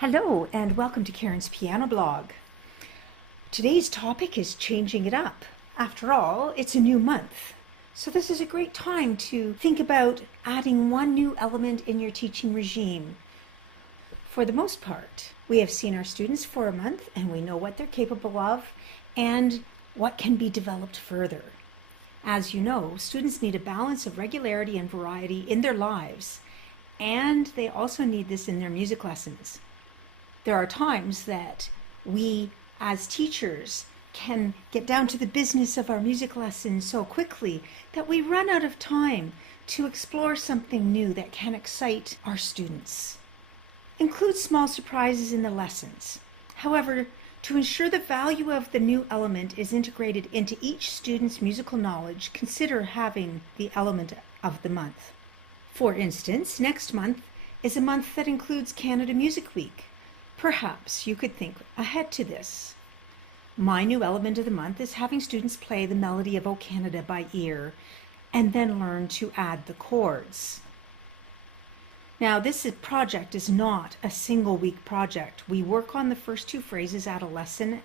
Hello and welcome to Karen's Piano Blog. Today's topic is changing it up. After all, it's a new month. So this is a great time to think about adding one new element in your teaching regime. For the most part, we have seen our students for a month and we know what they're capable of and what can be developed further. As you know, students need a balance of regularity and variety in their lives, and they also need this in their music lessons. There are times that we, as teachers, can get down to the business of our music lesson so quickly that we run out of time to explore something new that can excite our students. Include small surprises in the lessons. However, to ensure the value of the new element is integrated into each student's musical knowledge, consider having the element of the month. For instance, next month is a month that includes Canada Music Week. Perhaps you could think ahead to this. My new element of the month is having students play the melody of O Canada by ear and then learn to add the chords. Now, this project is not a single week project. We work on the first two phrases at a lesson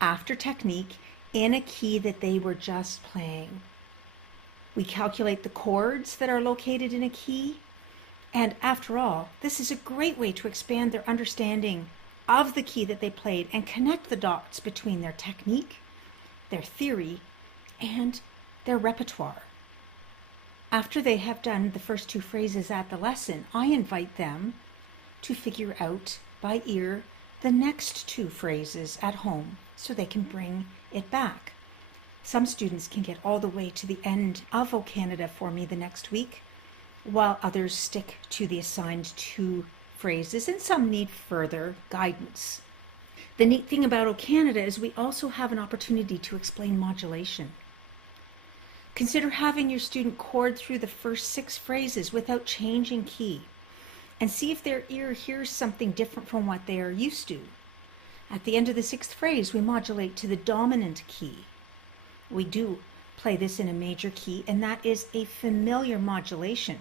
after technique in a key that they were just playing. We calculate the chords that are located in a key. And after all, this is a great way to expand their understanding of the key that they played and connect the dots between their technique, their theory, and their repertoire. After they have done the first two phrases at the lesson, I invite them to figure out by ear the next two phrases at home so they can bring it back. Some students can get all the way to the end of O Canada for me the next week, while others stick to the assigned two phrases, and some need further guidance. The neat thing about O Canada is we also have an opportunity to explain modulation. Consider having your student chord through the first 6 phrases without changing key, and see if their ear hears something different from what they are used to. At the end of the 6th phrase, we modulate to the dominant key. We do play this in a major key, and that is a familiar modulation.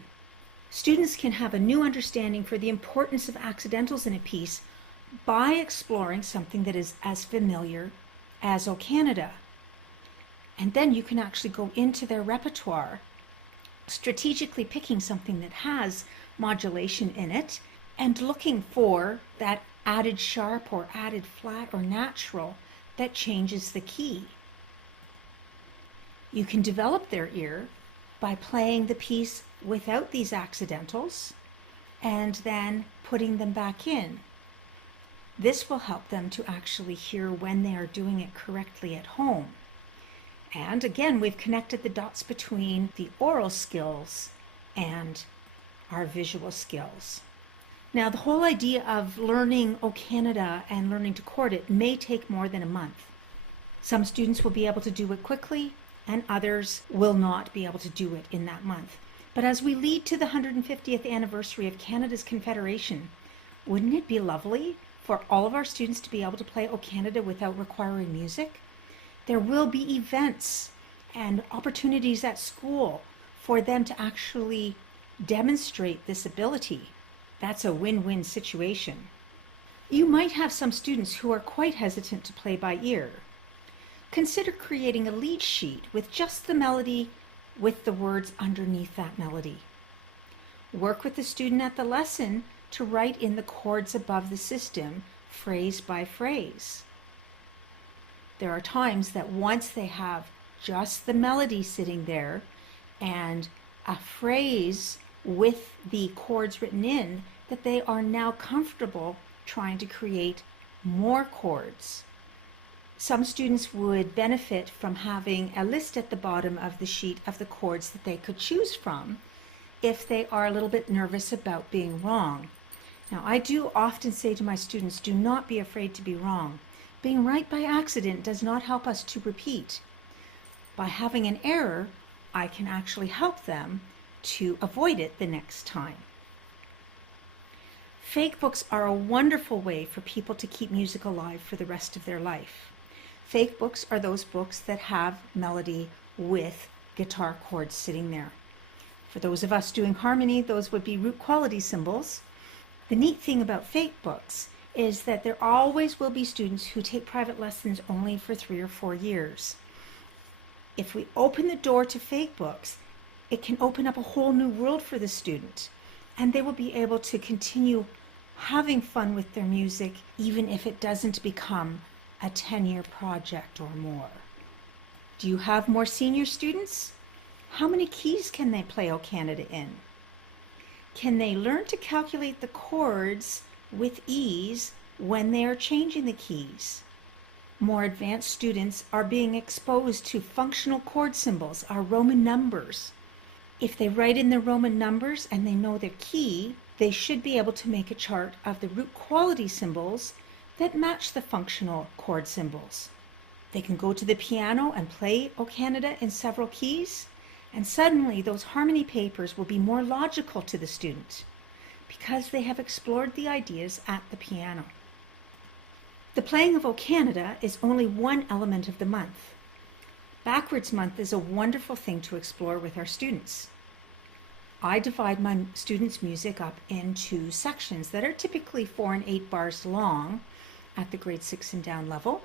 Students can have a new understanding for the importance of accidentals in a piece by exploring something that is as familiar as O Canada. And then you can actually go into their repertoire, strategically picking something that has modulation in it and looking for that added sharp or added flat or natural that changes the key. You can develop their ear by playing the piece without these accidentals and then putting them back in. This will help them to actually hear when they are doing it correctly at home. And again, we've connected the dots between the oral skills and our visual skills. Now, the whole idea of learning O Canada and learning to chord it may take more than a month. Some students will be able to do it quickly, and others will not be able to do it in that month. But as we lead to the 150th anniversary of Canada's Confederation, wouldn't it be lovely for all of our students to be able to play O Canada without requiring music? There will be events and opportunities at school for them to actually demonstrate this ability. That's a win-win situation. You might have some students who are quite hesitant to play by ear. Consider creating a lead sheet with just the melody with the words underneath that melody. Work with the student at the lesson to write in the chords above the system, phrase by phrase. There are times that once they have just the melody sitting there and a phrase with the chords written in, that they are now comfortable trying to create more chords. Some students would benefit from having a list at the bottom of the sheet of the chords that they could choose from if they are a little bit nervous about being wrong. Now, I do often say to my students, do not be afraid to be wrong. Being right by accident does not help us to repeat. By having an error, I can actually help them to avoid it the next time. Fake books are a wonderful way for people to keep music alive for the rest of their life. Fake books are those books that have melody with guitar chords sitting there. For those of us doing harmony, those would be root quality symbols. The neat thing about fake books is that there always will be students who take private lessons only for 3 or 4 years. If we open the door to fake books, it can open up a whole new world for the student, and they will be able to continue having fun with their music, even if it doesn't become a 10-year project or more. Do you have more senior students? How many keys can they play O Canada in? Can they learn to calculate the chords with ease when they are changing the keys? More advanced students are being exposed to functional chord symbols, our Roman numbers. If they write in the Roman numbers and they know their key, they should be able to make a chart of the root quality symbols that match the functional chord symbols. They can go to the piano and play O Canada in several keys, and suddenly those harmony papers will be more logical to the student because they have explored the ideas at the piano. The playing of O Canada is only one element of the month. Backwards month is a wonderful thing to explore with our students. I divide my students' music up into sections that are typically 4 and 8 bars long at the grade 6 and down level.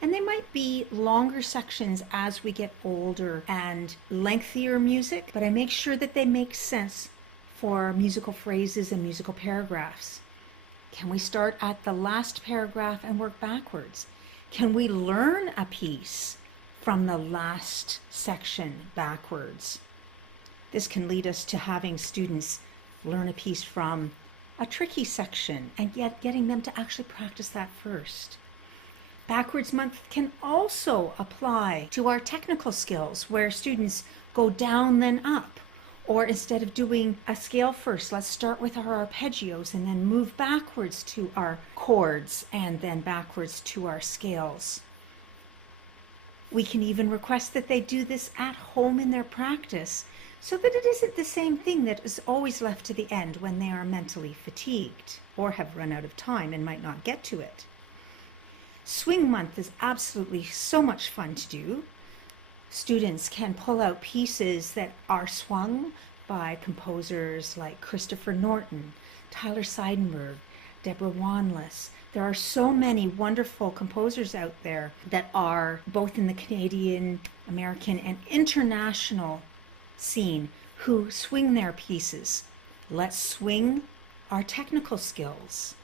And they might be longer sections as we get older and lengthier music, but I make sure that they make sense for musical phrases and musical paragraphs. Can we start at the last paragraph and work backwards? Can we learn a piece from the last section backwards? This can lead us to having students learn a piece from a tricky section and yet getting them to actually practice that first. Backwards month can also apply to our technical skills where students go down then up, or instead of doing a scale first, let's start with our arpeggios and then move backwards to our chords and then backwards to our scales. We can even request that they do this at home in their practice so that it isn't the same thing that is always left to the end when they are mentally fatigued or have run out of time and might not get to it. Swing month is absolutely so much fun to do. Students can pull out pieces that are swung by composers like Christopher Norton, Tyler Seidenberg, Deborah Wanless. There are so many wonderful composers out there that are both in the Canadian, American, and international scene who swing their pieces. Let's swing our technical skills.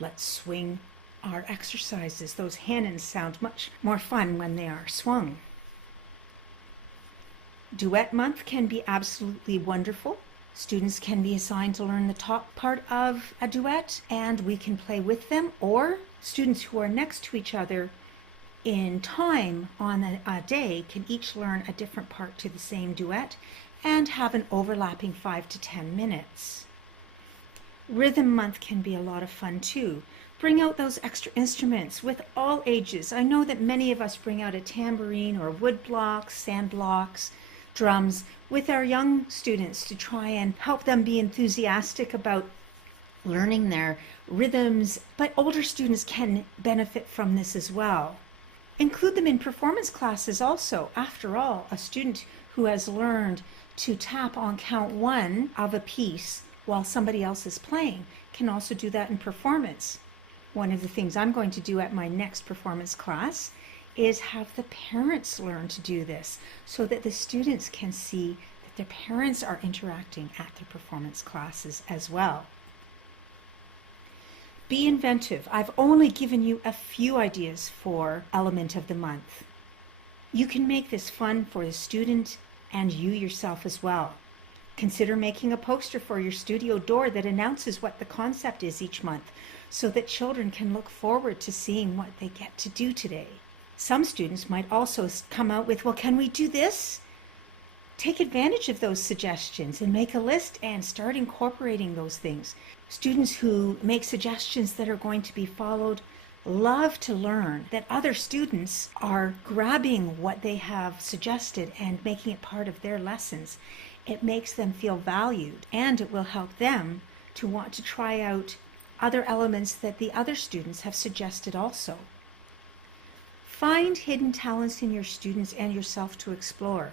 Let's swing our exercises. Those Hannons sound much more fun when they are swung. Duet month can be absolutely wonderful. Students can be assigned to learn the top part of a duet and we can play with them, or students who are next to each other in time on a day can each learn a different part to the same duet and have an overlapping 5 to 10 minutes. Rhythm month can be a lot of fun too. Bring out those extra instruments with all ages. I know that many of us bring out a tambourine or wood blocks, sand blocks, drums with our young students to try and help them be enthusiastic about learning their rhythms, but older students can benefit from this as well. Include them in performance classes also. After all, a student who has learned to tap on count 1 of a piece while somebody else is playing can also do that in performance. One of the things I'm going to do at my next performance class is have the parents learn to do this so that the students can see that their parents are interacting at their performance classes as well. Be inventive. I've only given you a few ideas for element of the month. You can make this fun for the student and you yourself as well. Consider making a poster for your studio door that announces what the concept is each month so that children can look forward to seeing what they get to do today. Some students might also come out with, well, can we do this? Take advantage of those suggestions and make a list and start incorporating those things. Students who make suggestions that are going to be followed love to learn that other students are grabbing what they have suggested and making it part of their lessons. It makes them feel valued and it will help them to want to try out other elements that the other students have suggested also. Find hidden talents in your students and yourself to explore.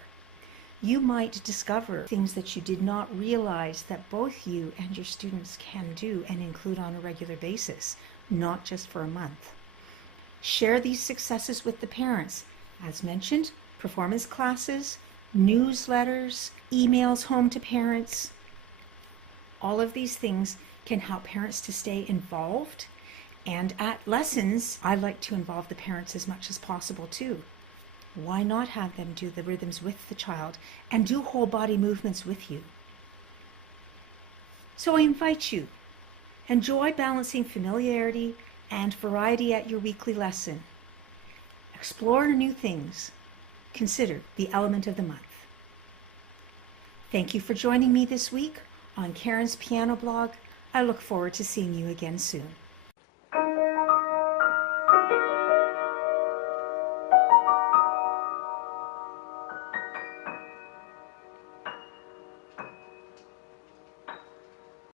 You might discover things that you did not realize that both you and your students can do and include on a regular basis not just for a month. Share these successes with the parents. As mentioned, performance classes, newsletters, emails home to parents. All of these things can help parents to stay involved. And at lessons, I like to involve the parents as much as possible too. Why not have them do the rhythms with the child and do whole body movements with you? So I invite you, enjoy balancing familiarity and variety at your weekly lesson. Explore new things. Consider the element of the month. Thank you for joining me this week on Karen's Piano Blog. I look forward to seeing you again soon.